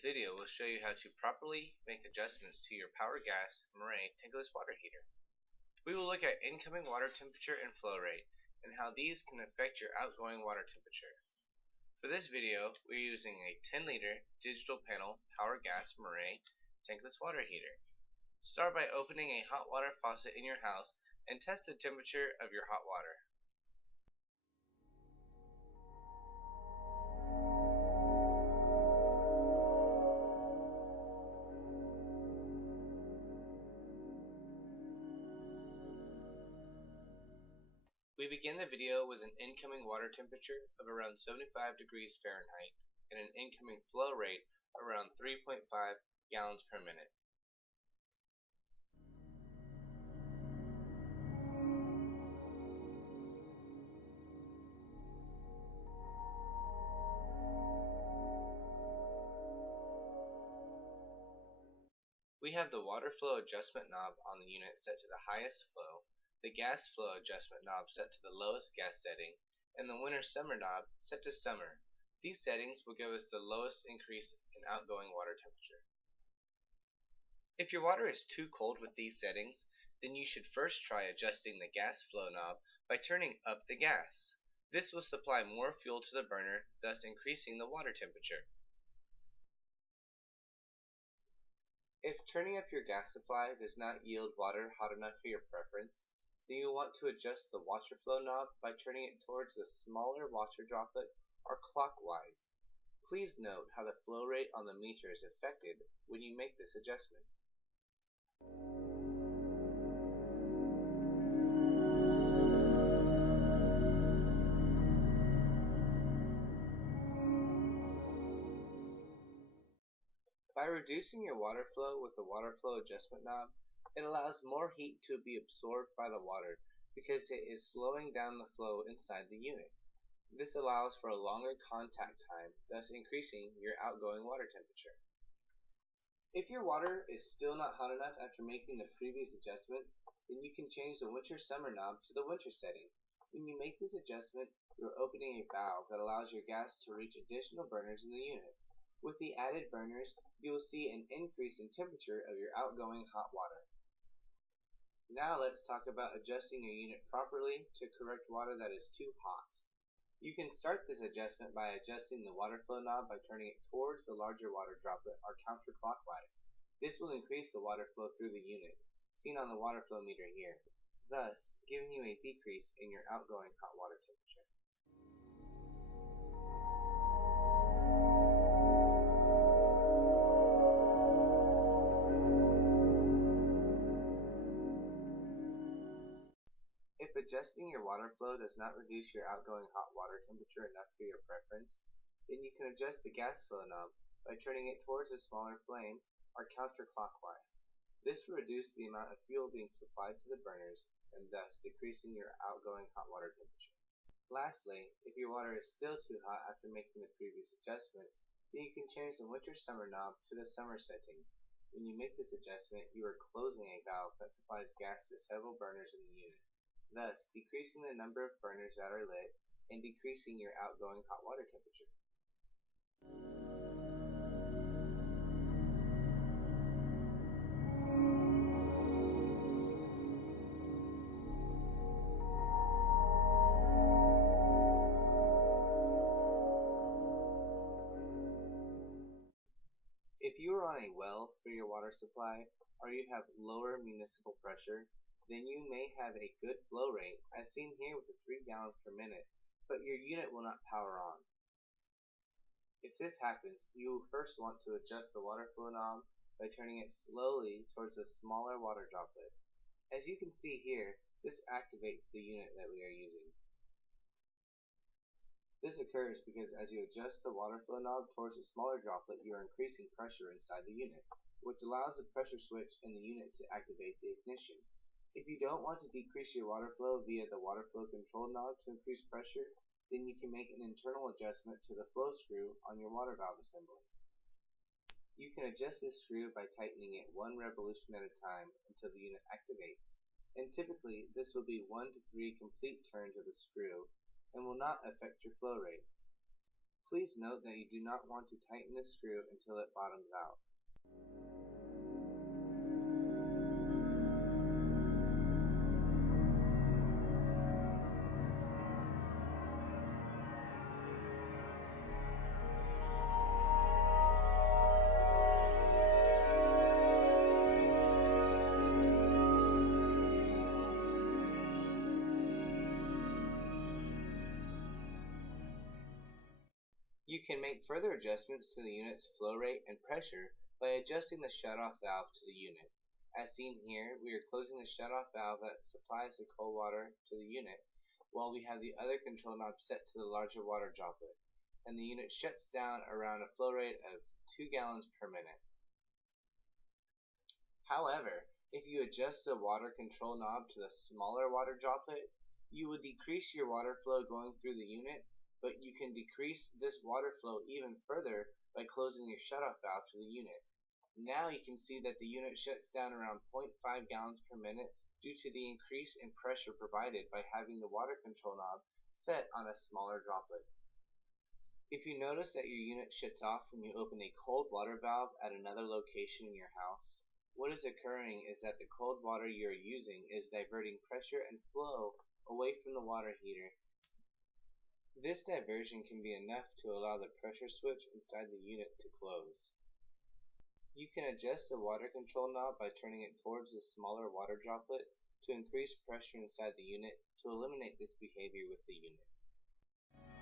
This video will show you how to properly make adjustments to your power gas Marey tankless water heater. We will look at incoming water temperature and flow rate and how these can affect your outgoing water temperature. For this video, we're using a 10-liter digital panel power gas Marey tankless water heater. Start by opening a hot water faucet in your house and test the temperature of your hot water. We begin the video with an incoming water temperature of around 75 degrees Fahrenheit and an incoming flow rate around 3.5 gallons per minute. We have the water flow adjustment knob on the unit set to the highest flow, the gas flow adjustment knob set to the lowest gas setting, and the winter-summer knob set to summer. These settings will give us the lowest increase in outgoing water temperature. If your water is too cold with these settings, then you should first try adjusting the gas flow knob by turning up the gas. This will supply more fuel to the burner, thus increasing the water temperature. If turning up your gas supply does not yield water hot enough for your preference, then you will want to adjust the water flow knob by turning it towards the smaller water droplet or clockwise. Please note how the flow rate on the meter is affected when you make this adjustment. By reducing your water flow with the water flow adjustment knob, it allows more heat to be absorbed by the water because it is slowing down the flow inside the unit. This allows for a longer contact time, thus increasing your outgoing water temperature. If your water is still not hot enough after making the previous adjustments, then you can change the winter-summer knob to the winter setting. When you make this adjustment, you are opening a valve that allows your gas to reach additional burners in the unit. With the added burners, you will see an increase in temperature of your outgoing hot water. Now let's talk about adjusting your unit properly to correct water that is too hot. You can start this adjustment by adjusting the water flow knob by turning it towards the larger water droplet or counterclockwise. This will increase the water flow through the unit, seen on the water flow meter here, thus giving you a decrease in your outgoing hot water temperature. If adjusting your water flow does not reduce your outgoing hot water temperature enough for your preference, then you can adjust the gas flow knob by turning it towards a smaller flame or counterclockwise. This will reduce the amount of fuel being supplied to the burners and thus decreasing your outgoing hot water temperature. Lastly, if your water is still too hot after making the previous adjustments, then you can change the winter-summer knob to the summer setting. When you make this adjustment, you are closing a valve that supplies gas to several burners in the unit, thus decreasing the number of burners that are lit and decreasing your outgoing hot water temperature. If you are on a well for your water supply, or you have lower municipal pressure, then you may have a good flow rate, as seen here with the 3 gallons per minute, but your unit will not power on. If this happens, you will first want to adjust the water flow knob by turning it slowly towards the smaller water droplet. As you can see here, this activates the unit that we are using. This occurs because as you adjust the water flow knob towards the smaller droplet, you are increasing pressure inside the unit, which allows the pressure switch in the unit to activate the ignition. If you don't want to decrease your water flow via the water flow control knob to increase pressure, then you can make an internal adjustment to the flow screw on your water valve assembly. You can adjust this screw by tightening it 1 revolution at a time until the unit activates, and typically this will be 1 to 3 complete turns of the screw and will not affect your flow rate. Please note that you do not want to tighten the screw until it bottoms out. You can make further adjustments to the unit's flow rate and pressure by adjusting the shutoff valve to the unit. As seen here, we are closing the shutoff valve that supplies the cold water to the unit, while we have the other control knob set to the larger water droplet, and the unit shuts down around a flow rate of 2 gallons per minute. However, if you adjust the water control knob to the smaller water droplet, you will decrease your water flow going through the unit, but you can decrease this water flow even further by closing your shutoff valve to the unit. Now you can see that the unit shuts down around 0.5 gallons per minute due to the increase in pressure provided by having the water control knob set on a smaller droplet. If you notice that your unit shuts off when you open a cold water valve at another location in your house, what is occurring is that the cold water you are using is diverting pressure and flow away from the water heater. This diversion can be enough to allow the pressure switch inside the unit to close. You can adjust the water control knob by turning it towards the smaller water droplet to increase pressure inside the unit to eliminate this behavior with the unit.